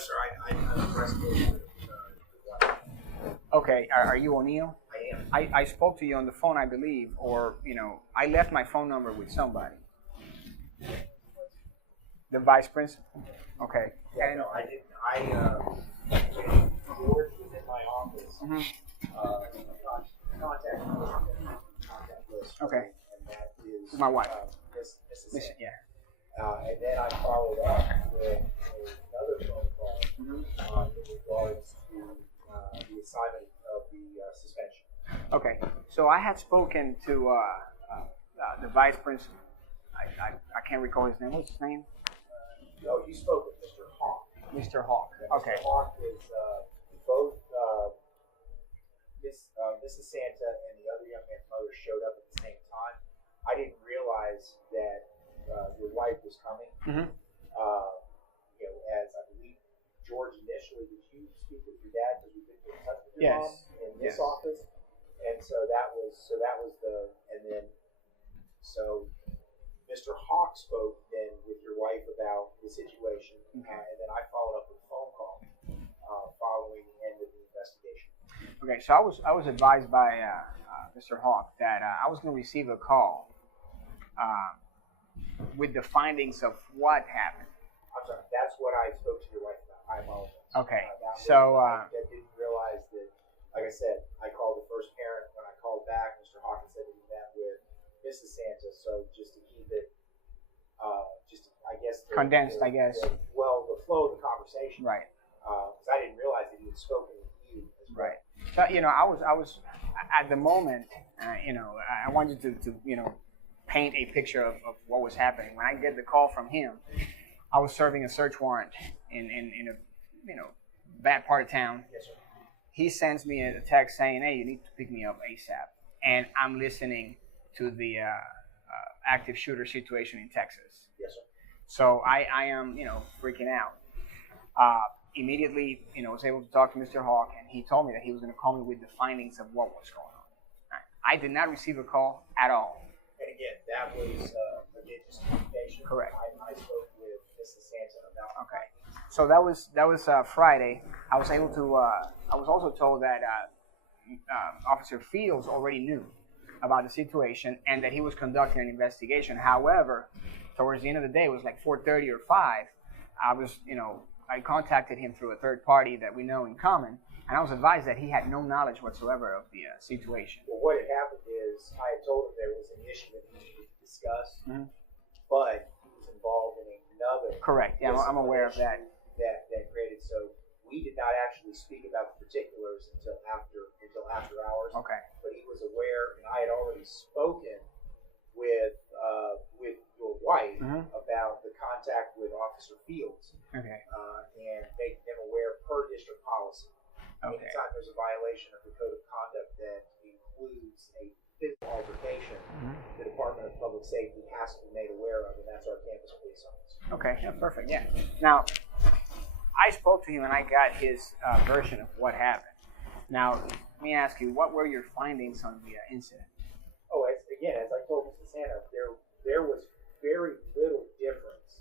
sir. I'm arrested. Okay, are you O'Neill? I am. I spoke to you on the phone, I believe, or, I left my phone number with somebody. The vice principal? Okay. Yeah, no, I didn't. George was in my office. Mm-hmm. Contact list. Okay. And that is My wife. Mrs. Yeah. And then I followed up with another phone call in regards to the assignment of the suspension. Okay. So I had spoken to the vice principal. I can't recall his name. What's his name? No, you spoke with Mr. Hawk. Mr. Hawk. Okay. Mr. Hawk is both Mrs. Santa and the other young man's mother showed up at the same time. I didn't realize that your wife was coming. Mm-hmm. As I believe George initially, did you speak with your dad because we couldn't get in touch with your mom in this office? And so that was Mr. Hawk spoke then with your wife about the situation, and then I followed up with a phone call following the end of the investigation. Okay, so I was advised by Mr. Hawk that I was going to receive a call with the findings of what happened. I'm sorry, that's what I spoke to your wife about. I apologize. Okay, I didn't realize that. Like I said, I called the first parent. When I called back, Mr. Hawk said that he met with Mrs. Santa. So just to keep it, condensed, I guess. The flow of the conversation. Right. Because I didn't realize that he had spoken with you as well. Right. So I was at the moment. I wanted to paint a picture of what was happening. When I get the call from him, I was serving a search warrant in a bad part of town. Yes, sir. He sends me a text saying, "Hey, you need to pick me up ASAP." And I'm listening to the active shooter situation in Texas. Yes, sir. So I am, freaking out. Immediately, was able to talk to Mr. Hawk, and he told me that he was going to call me with the findings of what was going on. I did not receive a call at all. And again, that was just communication. Correct. I spoke with Mrs. Santa about. Okay. So that was Friday. I was able to. I was also told that Officer Fields already knew about the situation and that he was conducting an investigation. However, towards the end of the day, it was like 4:30 or 5. I contacted him through a third party that we know in common, and I was advised that he had no knowledge whatsoever of the situation. Well, what had happened is I had told him there was an issue that he needed to discuss, but he was involved in another. Correct. Yeah, I'm aware of that. That created. So we did not actually speak about the particulars until after hours. Okay. But he was aware, and I had already spoken with your wife about the contact with Officer Fields. Okay. And making them aware per district policy. Okay. Anytime there's a violation of the code of conduct that includes a physical altercation, the Department of Public Safety has to be made aware of, and that's our campus police office. Okay. Yeah, perfect. Yeah. Now, I spoke to him and I got his version of what happened. Now, let me ask you, what were your findings on the incident? Oh, as I told Mrs. Santa, there was very little difference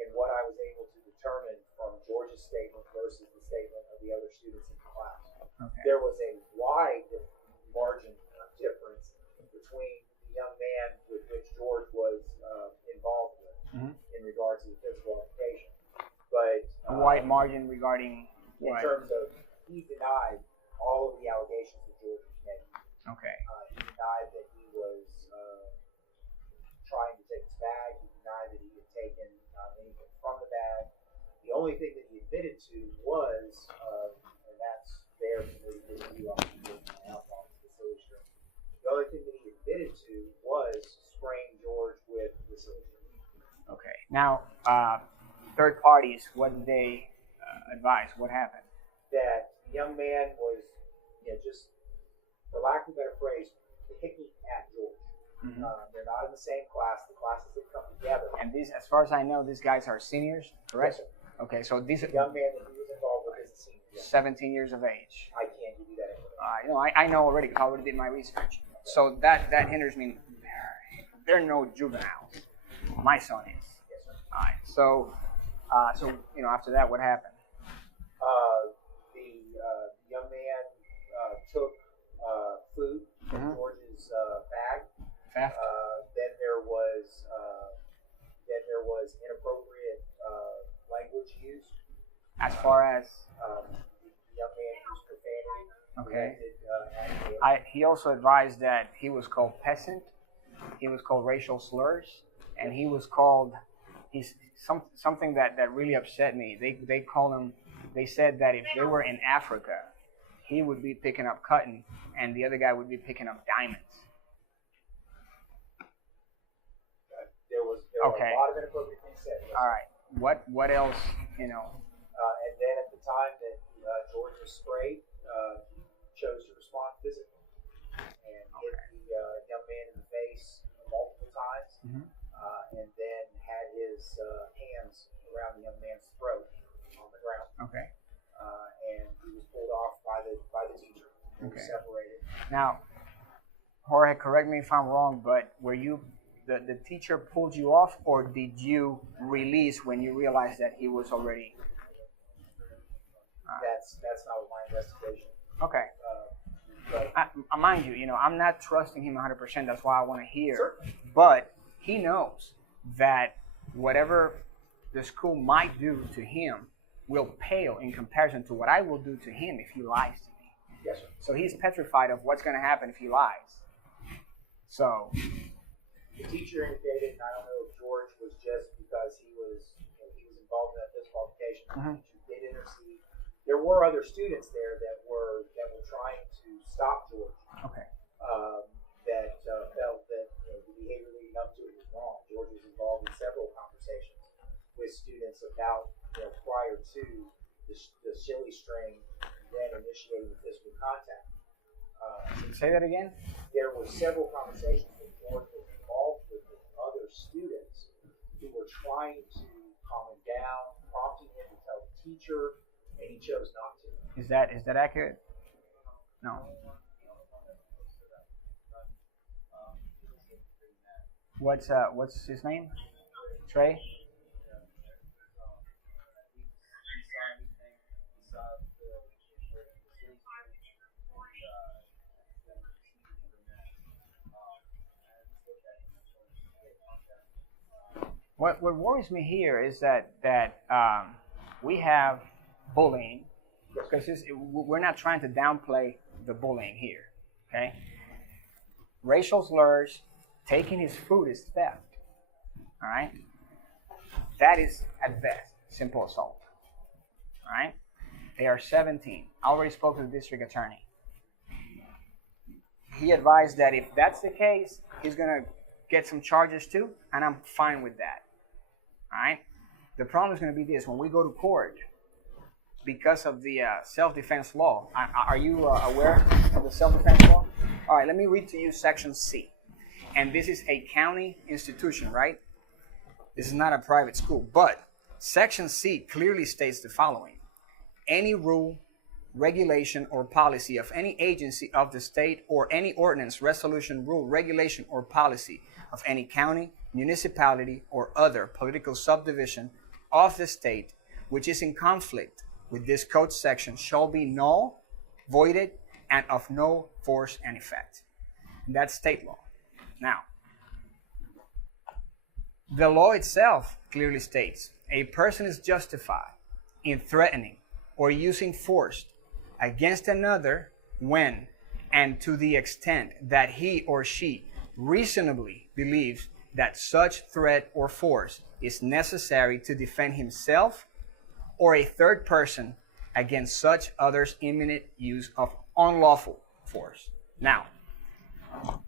in what I was able to determine from George's statement versus the statement of the other students in the class. Okay. There was a wide margin of difference between the young man with which George was involved with in regards to the physical altercation. But a wide margin regarding in what? terms of he denied all of the allegations that George was making. Okay. He denied that he was trying to take his bag. He denied that he had taken anything from the bag. The only thing that he admitted to was, and that's there for me to review on my alcohol facility stream. The only thing that he admitted to was spraying George with facility stream. Okay. Now, third parties, what did they advise? What happened? That the young man was, just, for lack of a better phrase, picking at George. They're not in the same class. The classes have come together. And these, as far as I know, these guys are seniors, correct? Yes, sir. Okay, so these The young man that he was involved with is a senior. 17 years of age. I can't give you that information. I know already because I already did my research. So that hinders me. They're no juveniles. My son is. Yes, sir. All right. So after that, what happened? George's bag. Theft. Then there was inappropriate language used. As far as The young man used profanity. okay. Directed, He also advised that he was called peasant, he was called racial slurs, and he was called something that really upset me. They called him. They said that if they were in Africa, he would be picking up cotton, and the other guy would be picking up diamonds. there were Okay. a lot of inappropriate things said. Yes. All right. What else? And then at the time that George was sprayed, he chose to respond physically and hit the young man in the face multiple times, and then had his hands around the young man's throat on the ground. Okay. And he was pulled off by the teacher. He was separated. Now, Jorge, correct me if I'm wrong, but were you the teacher pulled you off, or did you release when you realized that he was already? That's not what my investigation. Okay. But Mind you, I'm not trusting him 100%. That's why I want to hear. Sure. But he knows that whatever the school might do to him will pale in comparison to what I will do to him if he lies to me. yes, sir. So he's petrified of what's going to happen if he lies. So, The teacher indicated, and I don't know if George was just because he was involved in that physical altercation. The teacher did intercede. There were other students there that were trying to stop George. okay. That felt that the behavior leading up to it was wrong. George was involved in several conversations with students about prior to the silly string, then initiating the physical contact. Say that again? There were several conversations that George was involved with other students who were trying to calm him down, prompting him to tell the teacher, and he chose not to. Is that accurate? No. What's his name? Trey? What worries me here is that we have bullying, because we're not trying to downplay the bullying here, okay? Racial slurs, taking his food is theft, all right? That is, at best, simple assault, all right? They are 17. I already spoke to the district attorney. He advised that if that's the case, he's going to get some charges too, and I'm fine with that. All right? The problem is going to be this. When we go to court, because of the self-defense law, are you aware of the self-defense law? All right, let me read to you Section C. And this is a county institution, right? This is not a private school. But Section C clearly states the following. Any rule, regulation, or policy of any agency of the state, or any ordinance, resolution, rule, regulation, or policy of any county, municipality, or other political subdivision of the state which is in conflict with this code section shall be null, voided, and of no force and effect. That's state law. Now, the law itself clearly states a person is justified in threatening or using force against another when and to the extent that he or she reasonably believes that such threat or force is necessary to defend himself or a third person against such other's imminent use of unlawful force. Now,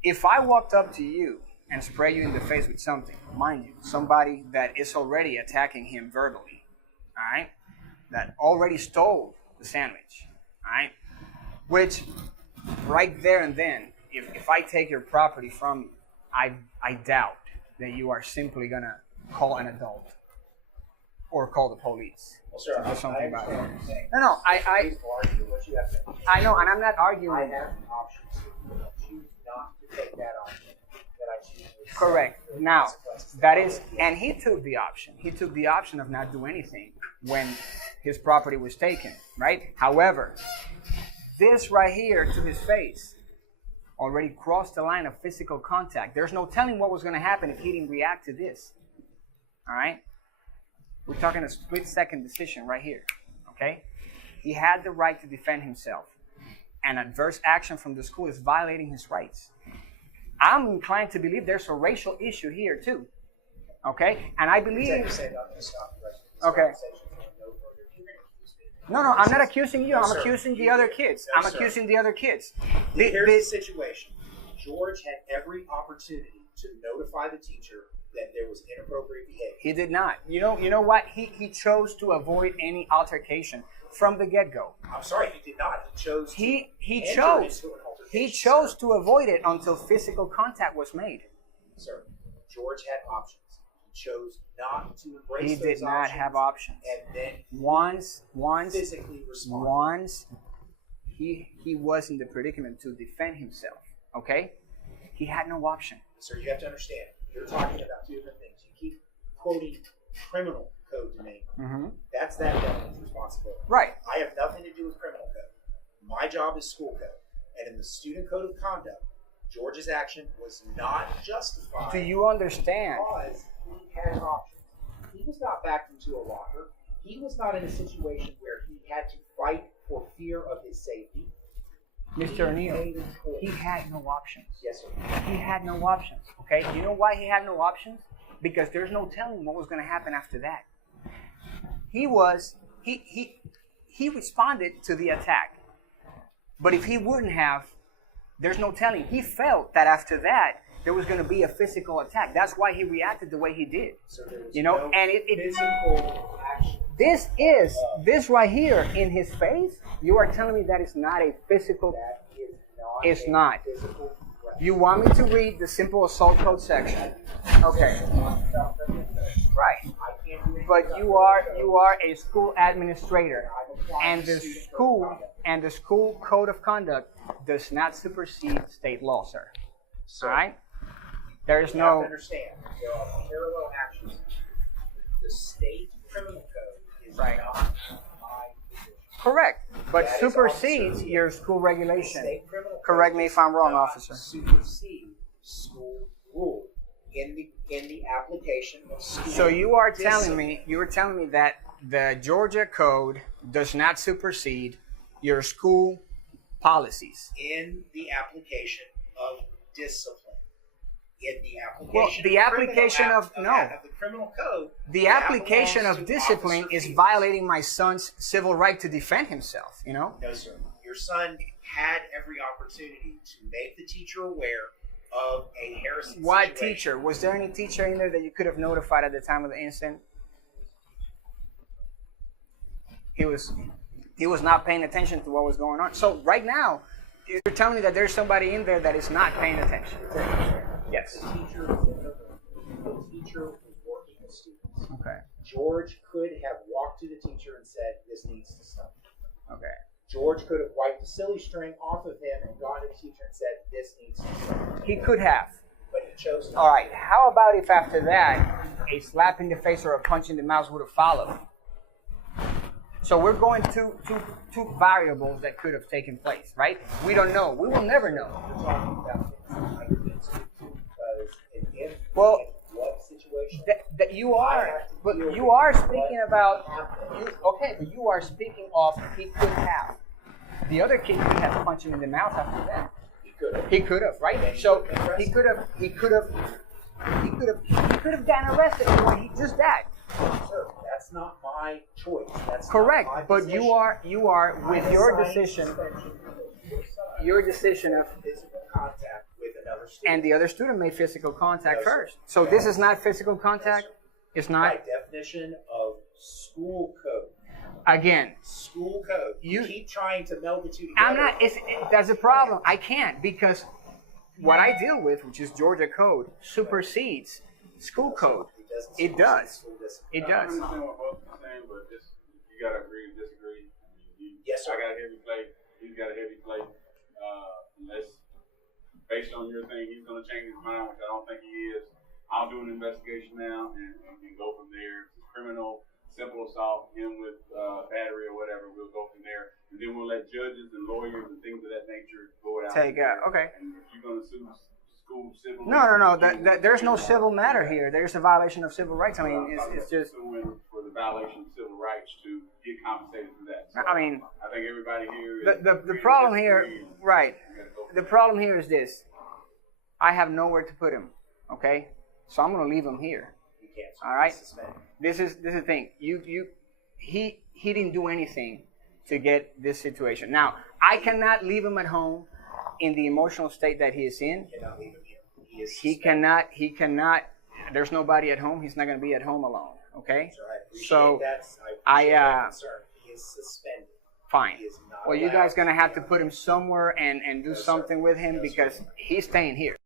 if I walked up to you and spray you in the face with something, mind you, somebody that is already attacking him verbally, all right, that already stole the sandwich, all right, which right there and then, if I take your property from you, I doubt that you are simply going to call an adult or call the police. Well, sir, to do something about it. No, I know, and I'm not arguing. I have the option to choose not to take that option. That I choose. Correct. Now, that is, and he took the option. He took the option of not doing anything when his property was taken, right? However, this right here to his face, already crossed the line of physical contact. There's no telling what was going to happen if he didn't react to this. All right? We're talking a split-second decision right here. Okay? He had the right to defend himself. And adverse action from the school is violating his rights. I'm inclined to believe there's a racial issue here too. Okay? And I believe... Okay. No, I'm not accusing you. I'm accusing the other kids. I'm accusing the other kids. Here's the situation. George had every opportunity to notify the teacher that there was inappropriate behavior. He did not. You know what? He chose to avoid any altercation from the get-go. I'm sorry, he did not. He chose to avoid it until physical contact was made. Sir, George had options. He chose not to embrace He did not have options. And then once physically responded. Once he was in the predicament to defend himself. Okay? He had no option. Sir, you have to understand. You're talking about two different things. You keep quoting criminal code to me. Mm-hmm. That's that gentleman's responsibility. Right. I have nothing to do with criminal code. My job is school code. And in the student code of conduct, George's action was not justified. Do you understand? Because he had options. He was not backed into a locker. He was not in a situation where he had to fight for fear of his safety. Mr. O'Neill, he had no options. Yes, sir. He had no options. Okay? You know why he had no options? Because there's no telling what was going to happen after that. He responded to the attack. But if he wouldn't have, there's no telling. He felt that after that, there was going to be a physical attack. That's why he reacted the way he did. So there was no and physical action. This right here in his face, you are telling me that it's not a physical. That is not it's not. Physical threat. You want me to read the simple assault code section? Okay. Right. But you are a school administrator, and the school code of conduct does not supersede state law, sir. All right? There is You have to understand, there are parallel actions. The state criminal code is not my position. Correct, but That is supersedes also your school regulation. State criminal code Correct me if I'm wrong, does not officer. Supersede school rule in the application of school. So you are discipline. telling me that the Georgia code does not supersede your school policies. In the application of discipline. In the Well, application the application of the criminal code. the that application belongs of to discipline Officer is Fields. violating my son's civil right to defend himself, you know? No, sir. Your son had every opportunity to make the teacher aware of a harassment What situation. teacher? Was there any teacher in there that you could have notified at the time of the incident? He was not paying attention to what was going on. So right now, you're telling me that there's somebody in there that is not paying attention. Yes. The teacher was working with students. Okay. George could have walked to the teacher and said, "This needs to stop." Okay. George could have wiped the silly string off of him and gone to the teacher and said, "This needs to stop." He could have. But he chose not. All right. How about if after that, a slap in the face or a punch in the mouth would have followed? So we're going to two variables that could have taken place, right? We don't know. We will never know. We're talking about things I can speak to because in what situation That you are, but you are speaking about. But you are speaking of he could have. The other kid could have punched him in the mouth after that. He could have, right? So he could have gotten arrested for he just that. Sir, that's not my choice. That's Correct, not my but position. you are with your decision of, physical contact with another student. and the other student made physical contact No, sir. first. So this is not physical contact. No, sir. It's By not. definition of school code. Again, School code. You keep trying to meld the two together. I'm not. That's a problem. I can't because what I deal with, which is Georgia code, supersedes school code. It does. It I does. understand what both are saying, but you gotta agree to disagree. Yes, sir. I got a heavy plate. He's got a heavy plate. Unless, based on your thing, he's gonna change his mind, which I don't think he is. I'll do an investigation now and go from there. If it's criminal, simple assault, him with battery or whatever, we'll go from there. And then we'll let judges and lawyers and things of that nature go it out. Take out. Okay. And if you going to sue school civil? No. There's no civil matter here. There's a violation of civil rights. I mean, it's just. Suing for the violation of civil rights to get compensated for that. So I mean, I think everybody here. The problem here, right? The problem here is this: I have nowhere to put him. Okay, so I'm going to leave him here. You can't. All right. Suspend. This is the thing. He didn't do anything to get this situation. Now, I cannot leave him at home in the emotional state that he is in. You cannot leave him here. He is He suspended. cannot. There's nobody at home. He's not going to be at home alone. Okay. So I appreciate So, that. I, appreciate that concern. He is suspended. Fine. He is not Well, you allowed guys going to have to be put him somewhere and do No, sir. something with him No, sir. because he's staying here.